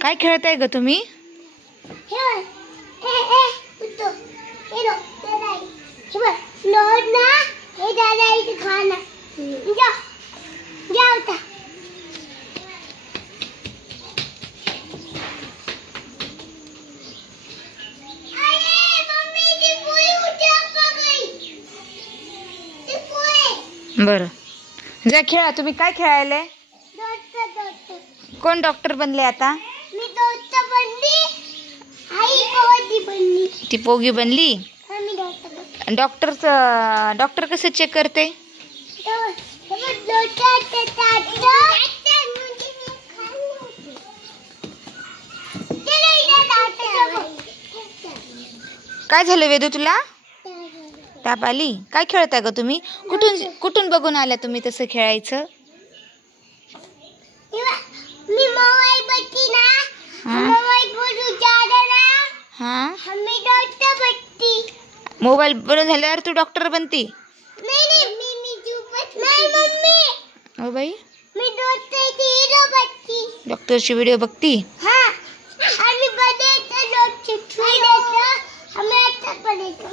काय खेळताय ग तुम्ही? बरं जा खेळा. तुम्ही काय खेळायले? कोण डॉक्टर बनले आता? मी डॉक्टर बनली. आई पोगी बनली. ती पोगी बनली. मी डॉक्टर. डॉक्टर कसं चेक करते? काय झालं वेदू तुला? ताप आली? काय खेळताय ग तुम्ही? कुठून बघून आल्या तुम्ही तसं खेळायचं? मी मोबाईल बघती ना. मोबाईल बोलू जादा ना. हां मी डॉक्टर बनती. मोबाईल बरोबर झाल्यावर तू डॉक्टर बनती? नाही मी झोपत नाही मम्मी. हो बाई मी डॉक्टरची व्हिडिओ बघती. डॉक्टरची व्हिडिओ बघती? हां आम्ही बघायचं डॉक्टरची व्हिडिओ. आम्ही आता बघायचं.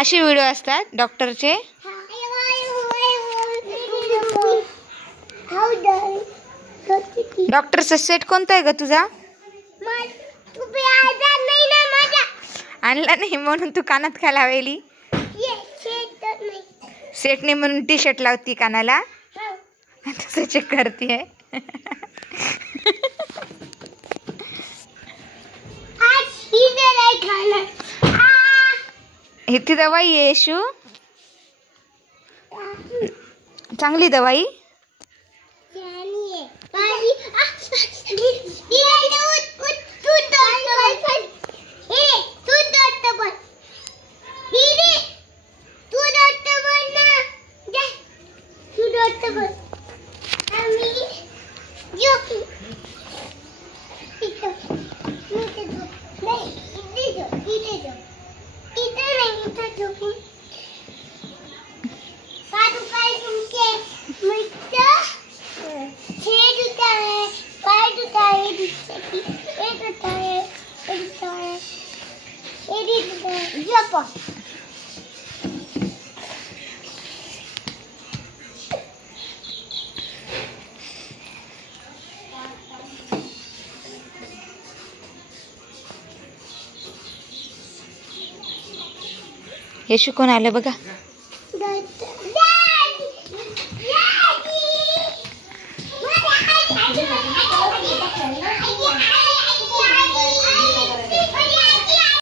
असे व्हिडिओ असतात डॉक्टरचे? डॉक्टरचा सेट कोणता आहे ग तुझा? आणला नाही म्हणून तू कानात का लावली? सेट नाही म्हणून टी शर्ट लावती कानाला. तसं चेक करते. इथे दवाई आहे यशू. चांगली दवाई. यशू कोण आलं बघा.